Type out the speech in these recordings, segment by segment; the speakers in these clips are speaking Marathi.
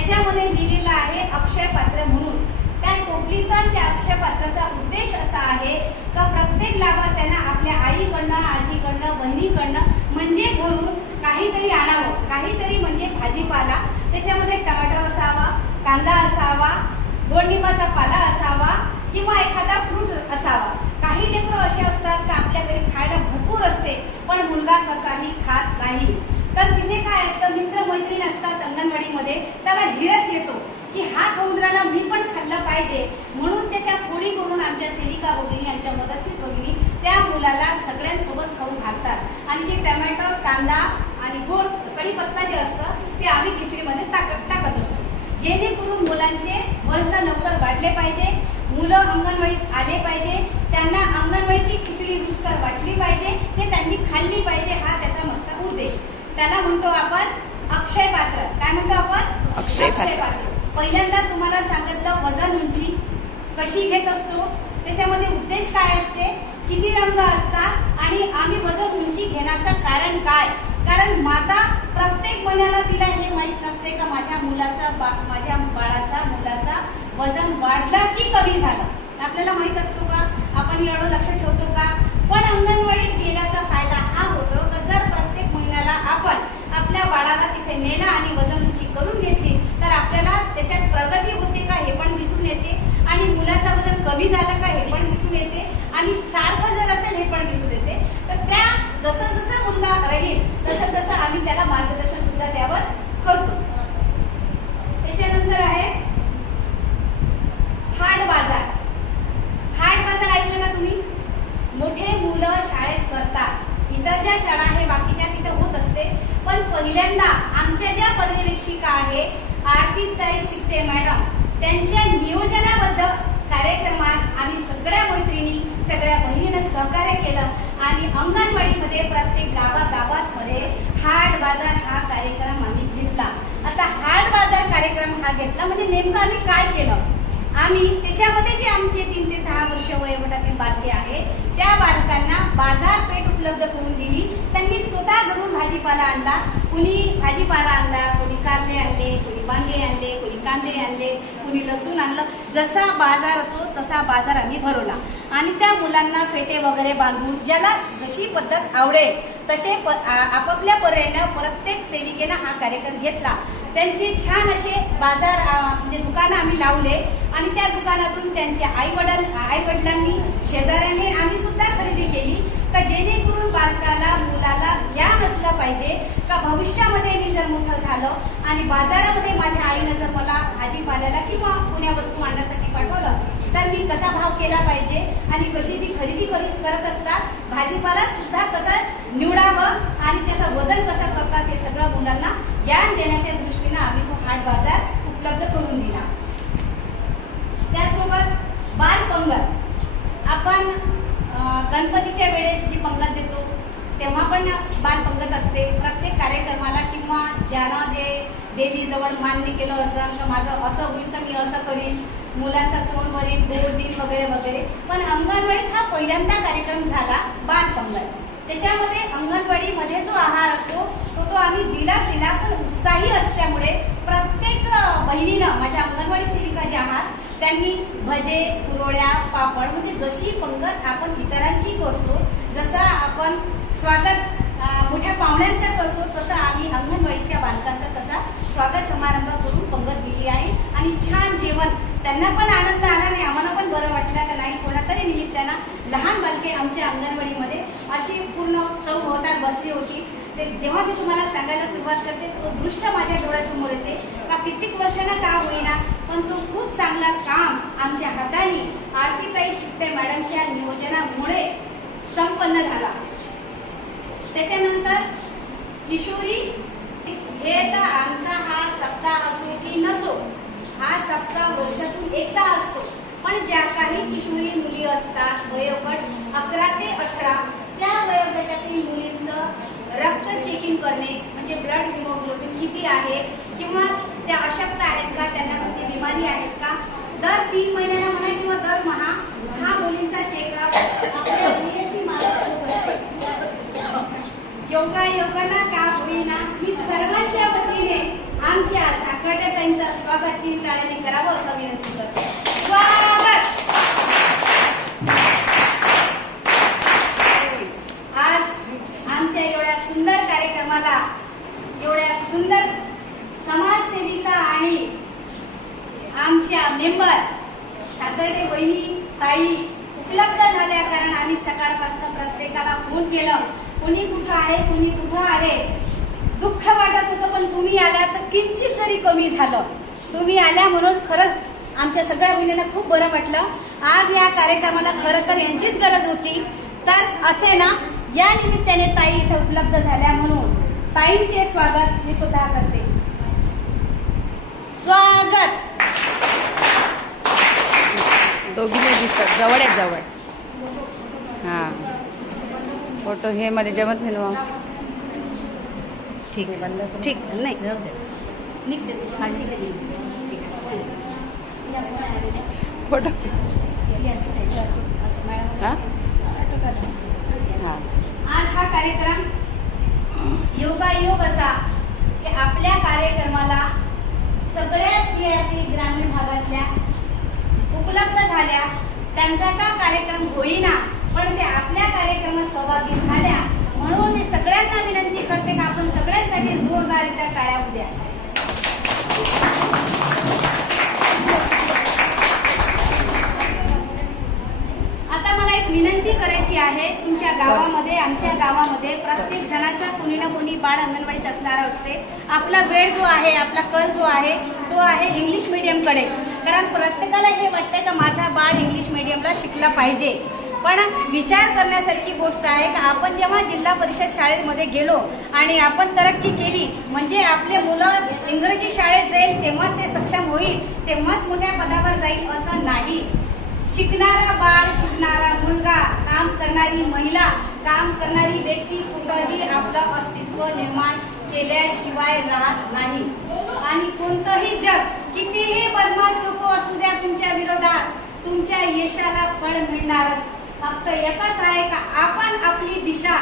त्याच्यामध्ये लिहिलेलं आहे अक्षय पात्र म्हणून. त्या टोपलीचा त्या अक्षय पात्राचा उद्देश असा आहे का प्रत्येक लाभार्थ्यांना आपल्या आईकडनं, आजीकडनं, बहिणीकडनं म्हणजे घरून काहीतरी आणावं. काहीतरी म्हणजे भाजीपाला, त्याच्यामध्ये टमाटर असावा, कांदा असावा, गोड लिंबाचा पाला असावा किंवा एखादा फ्रूट असावा. काही लेकरं असे असतात की आपल्याकडे खायला भरपूर असते पण मुलगा कसाही खात नाही. तर तिथे काय असतं, मित्र मैत्रीण असतात अंगणवाडीमध्ये, त्याला धीरच येतो की हा खाऊन राहिला, मी पण खाल्लं पाहिजे. म्हणून त्याच्या फोडी करून आमच्या सेविका भगिनी, आमच्या मदतनीस भगिनी त्या मुलाला सगळ्यांसोबत खाऊ घालतात. आणि जे टमॅटो, कांदा आणि गोड कढीपत्ता जे असतं ते आम्ही खिचडीमध्ये टाकत असतो, जेणेकरून मुलांचे वजन लवकर वाढले पाहिजे, मुलं अंगणवाडीत आले पाहिजे, त्यांना अंगणवाडीची खिचडी रुचकर वाटली पाहिजे, ते त्यांनी खाल्ली पाहिजे. हा त्याचा मागचा उद्देश. त्याला म्हणतो आपण अक्षय पात्र. काय म्हणतो आपण? अक्षय पात्र. पहिल्यांदा तुम्हाला सांगितलं वजन उंची कशी घेत असतो, त्याच्यामध्ये उद्देश काय असते, किती रंग असतात आणि आम्ही वजन उंची घेण्याचं कारण काय. कारण माता प्रत्येक महिन्याला तिला हे माहित नसते का माझ्या बाळाचा मुलाचा वजन वाढला की कमी झालं. आपल्याला माहित असतो का, आपण एवढं लक्ष ठेवतो का. पण अंगणवाडीत गेल्याचा फायदा हा होतो की जर प्रत्येक महिन्याला आपण आपल्या बाळाला तिथे नेलं आणि वजन उंची करून घेतली तर आपल्याला त्याच्यात प्रगती होते का हे पण दिसून येते आणि मुलाचं वजन कमी झालं का हे पण दिसून येते आणि सारखं जर असेल हे पण दिसून येते. तर त्या जसं जसं मुलगा राहील तसं तसं आम्ही त्याला मार्गदर्शन सुद्धा त्यावर करतो. त्याच्यानंतर आहे हाट बाजार. हाट बाजार ऐकलं ना तुम्ही? मोठे मुलं शाळेत करतात, इतर ज्या शाळा आहे बाकीच्या तिथे होत असते, पण पहिल्यांदा आमच्या ज्या पर्यवेक्षिका आहे आरतीताई चिकटे मॅडम, त्यांच्या नियोजनाबद्ध कार्यक्रमात आम्ही सगळ्या मैत्रिणी, सगळ्या बहिणींना सहकार्य केलं आणि अंगणवाडीमध्ये प्रत्येक गावागावांमध्ये हाट बाजार हा कार्यक्रम आम्ही घेतला. आता हाट बाजार कार्यक्रम हा घेतला म्हणजे नेमकं आम्ही काय केलं, आम्ही त्याच्यामध्ये जे आमचे 3 ते 6 वर्ष वयोगटातील बालके आहे त्या बालकांना बाजारपेठ उपलब्ध करून दिली. त्यांनी स्वतः घरून भाजीपाला आणला, कुणी भाजीपाला आणला, कोणी कारले आणले, कोणी वांगे आणले, कोणी कांदे आणले, कोणी लसूण आणलं. जसा बाजार असतो तसा बाजार आम्ही भरवला आणि त्या मुलांना फेटे वगैरे बांधून ज्याला जशी पद्धत आवडेल तसे आपापल्या पर्यायानं प्रत्येक सेविकेनं हा कार्यक्रम घेतला. त्यांचे छान असे बाजार म्हणजे दुकानं आम्ही लावले आणि त्या दुकानातून त्यांचे आई-वडिलांनी, शेजाऱ्यांनी आम्ही सुद्धा खरेदी केली का जेणेकरून बालकाला, मुलाला ज्ञान असलं पाहिजे का भविष्यामध्ये मी जर मोठं झालं आणि बाजारामध्ये माझ्या आईनं जर मला भाजीपाल्याला किंवा कोण्या वस्तू आणण्यासाठी पाठवलं तर मी कसा भाव केला पाहिजे आणि कशी ती खरेदी करत असतात, भाजीपाला सुद्धा कसं निवडावं आणि त्याचं वजन कसं करतात हे सगळं मुलांना ज्ञान देण्याच्या दृष्टीनं आम्ही तो हाट बाजार उपलब्ध करून दिला. त्यासोबत बालपंगत. आपण गणपतीच्या वेळेस जी पंगत देतो तेव्हा पण बालपंगत असते. प्रत्येक कार्यक्रमाला किंवा ज्यानं जे देवीजवळ मान्य केलं असं की माझं असं होईल तर मी असं करीन, मुलांचा तोंड भरीन, गोड दिन वगैरे वगैरे. पण अंगणवाडीत हा पहिल्यांदा कार्यक्रम झाला बालपंगत. त्याच्यामध्ये अंगणवाडीमध्ये जो आहार असतो तो आम्ही दिला पण उत्साही असल्यामुळे प्रत्येक बहिणीनं, माझ्या अंगणवाडी सेविका ज्या आहात त्यांनी भजे, कुरवड्या, पापड म्हणजे जशी पंगत आपण इतरांची करतो, जसं आपण स्वागत मोठ्या पाहुण्यांचा करतो तसं आम्ही अंगणवाडीच्या बालकांचा तसा स्वागत समारंभ करून पंगत दिली आहे आणि छान जेवण. त्यांना पण आनंद आला नाही, आम्हाला पण बरं वाटलं का नाही कोणातरी निमित्तानं लहान बालके आमच्या अंगणवाडीमध्ये अशी पूर्ण चौभोवताल बसली होती. ते जेव्हा मी तुम्हाला सांगायला सुरुवात करते तो दृश्य माझ्या डोळ्यासमोर येते का कित्येक वर्षांना का होईना पण तो खूप चांगला काम आमच्या हाताने आरतीताई चिकटे मॅडमच्या नियोजनामुळे संपन्न झाला. त्याच्यानंतर किशोरी हे तर आमचा हा सप्ताह असो की नसो, हा सप्ताह वर्षातून एकदा असतो. पण ज्या काही किशोरी मुली असतात वयोगट 11 ते 18 त्या वयोगटातील मुलींचं रक्त चेकिंग करणे म्हणजे ब्लड हिमोग्लोबिन किती आहे किंवा त्या अशक्त आहेत का, त्यांना कोणती बिमारी आहेत का, दर 3 महिन्याला म्हणा किंवा दरमहा हा मुलींचा चेकअप आपल्या BSc मार्फत होत असते. योगायोगाना का होईना मी सर्वांच्या वतीने आमच्या झाकड्यात ताईंचं स्वागत 3 टाळ्यांनी करावं असं विनंती करते. स्वागत. आज आमच्या एवढ्या सुंदर कार्यक्रमाला एवढ्या सुंदर समाजसेविका आणि आमच्या मेंबर सातर्डे वहिनी ताई उपलब्ध झाल्या, कारण आम्ही सकाळपासून प्रत्येकाला फोन केलं, कोणी कुठं आहे कोणी कुठं आहे. दुःख वाटत होतं, पण तुम्ही आल्या तर किंचित जरी कमी झालं. तुम्ही आल्या म्हणून खरंच आमच्या सगळ्या बहिणींना खूप बरं वाटलं. आज या कार्यक्रमाला खरं तर यांचीच गरज होती. तर असे ना, या निमित्ताने ताई इथं उपलब्ध झाल्या म्हणून ताईंचे स्वागत मी सुद्धा करते. स्वागत. दोघीने दिसत जवळ आहे, जवळ. हा फोटो हे मध्ये जमत नाही ना. ठीक ठीक नाही निघते फोटो. हा हा. आज हा कार्यक्रम योगायोग असा की आपल्या कार्यक्रमाला सगळ्या सीआरपी ग्रामीण भागातल्या उपलब्ध झाल्या. त्यांचा का कार्यक्रम होईना, पण ते आपल्या कार्यक्रमात सहभागी झाल्या. म्हणून मी सगळ्यांना विनंती करते की आपण सगळ्यांसाठी जोरदार टाळ्या उद्या. आता मला एक विनंती करायची आहे. तुमच्या गावामध्ये, आमच्या गावामध्ये प्रत्येक जणाचा कोणी ना कोणी बाळ अंगणवाडीत असणारा असते. आपला वेळ जो आहे, आपला कल जो आहे तो आहे इंग्लिश मीडियमकडे. कारण प्रत्येकाला हे वाटतं की माझा बाळ इंग्लिश मीडियमला शिकला पाहिजे. पण विचार करण्यासारखी गोष्ट आहे की आपण जेव्हा जिल्हा परिषद शाळेमध्ये गेलो आणि आपण तरक्की केली, म्हणजे आपले मुलं इंग्रजी शाळेत जाईल तेव्हाच ते सक्षम होईल, तेव्हाच मोठ्या पदावर जाईल असं नाही. शिकणारा बाळ, शिकणारा मुलगा, काम करणारी महिला, काम करणारी व्यक्ती कुठंही आपलं अस्तित्व निर्माण केल्याशिवाय राहत नाही. आणि कोणतंही जग कितीही बदमाश लोक असू द्या तुमच्या विरोधात, तुमच्या यशाला फळ मिळणारच. फक्त एकच आहे का आपण आपली दिशा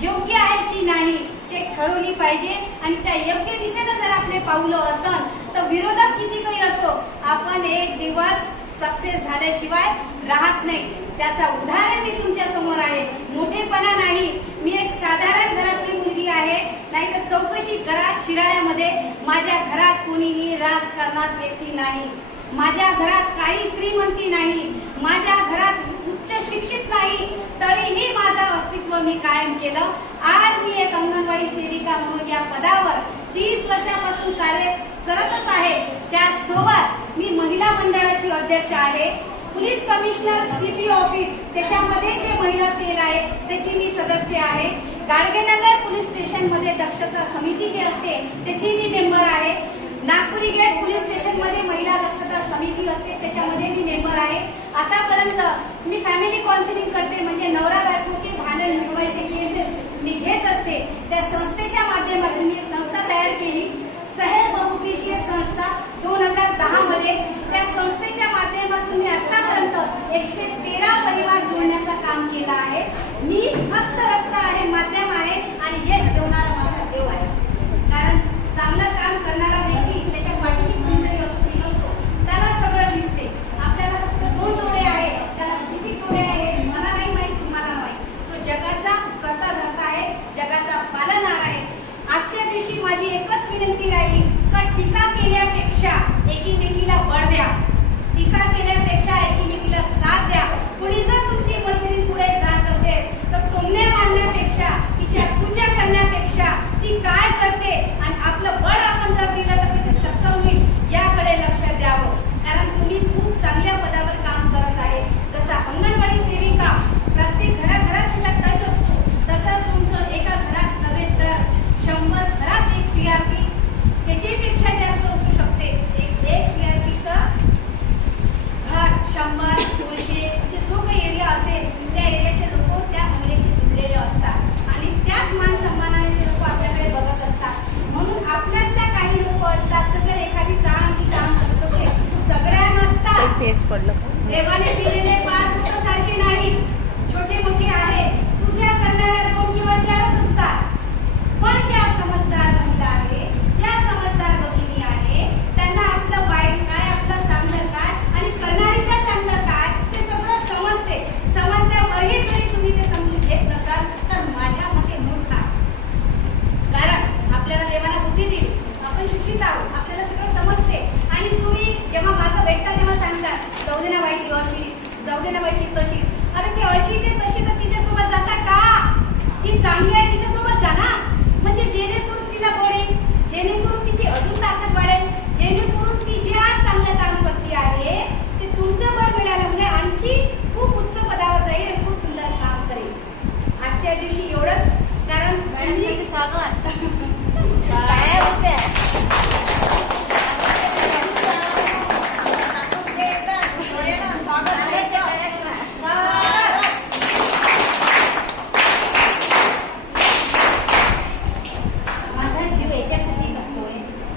योग्य आहे की नाही ते ठरवली पाहिजे. आणि त्या योग्य दिशेनं जर आपले पावलं असन तर विरोधक किती काही असो, आपण एक दिवस सक्सेस झाल्याशिवाय राहत नाही. त्याचा उदाहरण मी तुमच्या समोर आहे. मोठेपणा नाही, मी एक साधारण घरातली मुलगी आहे. नाहीतर चौकशी करा शिराळ्यामध्ये, माझ्या घरात कोणीही राजकारणात व्यक्ती नाही. माझ्या घरात काही श्रीमंती नाही, माझ्या घरात उच्च शिक्षित नाही, तरीही माझं अस्तित्व मी कायम केलं. आज मी एक अंगणवाडी सेविका म्हणून या पदावर 30 वर्षापासून कार्य करतच आहे. त्यासोबत मी महिला मंडळाची अध्यक्ष आहे. पोलीस कमिशनर सीपी ऑफिस त्याच्यामध्ये जे महिला सेल आहे त्याची मी सदस्य आहे. गाडगेनगर पोलीस स्टेशन मध्ये दक्षता समिती जी असते त्याची मी मेंबर आहे. नागपुरी गेट पोलीस स्टेशन मध्ये महिला दक्षता समिती असते त्याच्यामध्ये मी मेंबर आहे. आतापर्यंत मी फॅमिली काउन्सिलिंग करते, म्हणजे नवरा बायकोचे भांडण मिटवायचे केसेस मी घेत असते. त्या संस्थेच्या माध्यमातून मी एक संस्था तयार केली, सहेल बहुउद्देशीय संस्था 2010 मध्ये. त्या संस्थेच्या माध्यमातून मी आतापर्यंत 113 परिवार जोडण्याचं काम केलं आहे. मी फक्त रस्ता आहे, माध्यम आहे आणि यश देणारा माझा देव आहे. कारण चांगलं काम करणारा व्यक्ती त्याच्या पाठीशी कोणतरी असतो, त्याला सगळं दिसते. आपल्याला फक्त 2 डोळे आहे, त्याला किती डोळे आहे मला नाही माहित, तुम्हाला माहित. तो जगाचा कर्ता धर्ता आहे, जगाचा पालनहार आहे. आजच्या दिवशी माझी एकच विनंती राहील का टीका केल्यापेक्षा एकीमेकीला बळ द्या, टीका केल्यापेक्षा एकीमेकीला साथ द्या. कुणी जर तुमची मैत्रीण पुढे जात असेल तर टोमणे मारण्यापेक्षा, तिच्या पूजा करण्यापेक्षा ती काय करते आणि आपलं बळ आपण जर दिलं तर कसं सक्षम होईल याकडे लक्ष द्यावं. कारण तुम्ही खूप चांगल्या पदावर काम करत आहे. जसं अंगणवाडी सेविका प्रत्येक घराघरात तिचा टच असतो, तसं तुमचं एका घरात नव्हे तर 100 घरात एक सीआरपी त्याच्यापेक्षा जास्त असू शकते. एक सीआरपीचं घर 100, 200 म्हणजे जो काही एरिया असेल त्या एरियाचे लोक त्या महिलेशी जुडलेले असतात आणि त्याच मान सन्मानाने ते लोक आपल्याकडे बघत असतात. म्हणून आपल्यातल्या काही लोक असतात तर जर एखादी चांगली काम करत असेल, सगळ्या नसतात. पेस पडलं. देवाने दिलेले 5 लोक सारखे नाही, छोटे मोठे आहे. पूजा करणाऱ्या 2 किंवा 4च असतात. पण ज्या समजदार महिला आहे, ज्या समजदार भगिनी आहे, त्यांना आजच्या दिवशी एवढंच, कारण मॅडमसाठी स्वागत. टाळ्या होत्या. माझा जीव याच्यासाठी लागतोय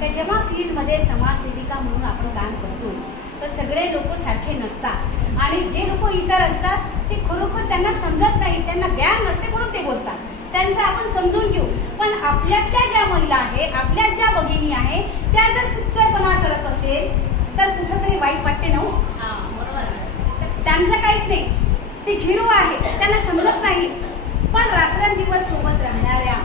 की जेव्हा फील्डमध्ये समाजसेविका म्हणून आपण काम करतो तर सगळे लोक सारखे नसतात आणि जे लोक इतर असतात ते खरोखर त्यांना समजत नाही, त्यांना ज्ञान नसते म्हणून ते बोलतात. त्यांचं आपण समजून घेऊ. पण आपल्यातल्या ज्या महिला आहेत, आपल्या ज्या भगिनी आहे, त्या जर कुच्चरपणा करत असेल तर कुठंतरी वाईट वाटते ना हो? त्यांचं काहीच नाही, ते झिरो आहे, त्यांना समजत नाही. पण रात्रंदिवस सोबत राहणाऱ्या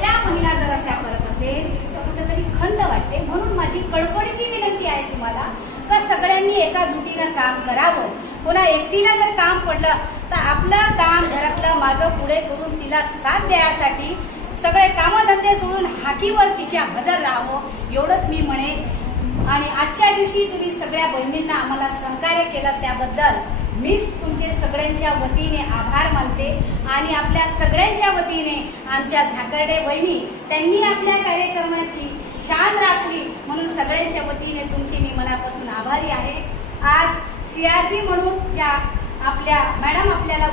त्या महिला जर अशा करत असेल तर कुठेतरी खंत वाटते. म्हणून माझी कळकळीची विनंती आहे तुम्हाला का सगळ्यांनी एकाजुटीनं काम करावं. पुन्हा एकटीला जर काम पडलं तर आपलं काम घरातलं मागं पुढे करून तिला साथ द्यायसाठी सगळे कामधंदे सोडून हाकीवर तिच्या हजर राहावं एवढंच मी म्हणेन. आणि आजच्या दिवशी तुम्ही सगळ्या बहिणींना आम्हाला सहकार्य केलं त्याबद्दल मीच तुमचे सगळ्यांच्या वतीने आभार मानते. आणि आपल्या सगळ्यांच्या वतीने आमच्या झाकर्डे बहिणी त्यांनी आपल्या कार्यक्रमाची शान राखली म्हणून सगळ्यांच्या वतीने तुमची मी मनापासून आभारी आहे. आज CRP म्हणून ज्या आपल्या मॅडम आपल्याला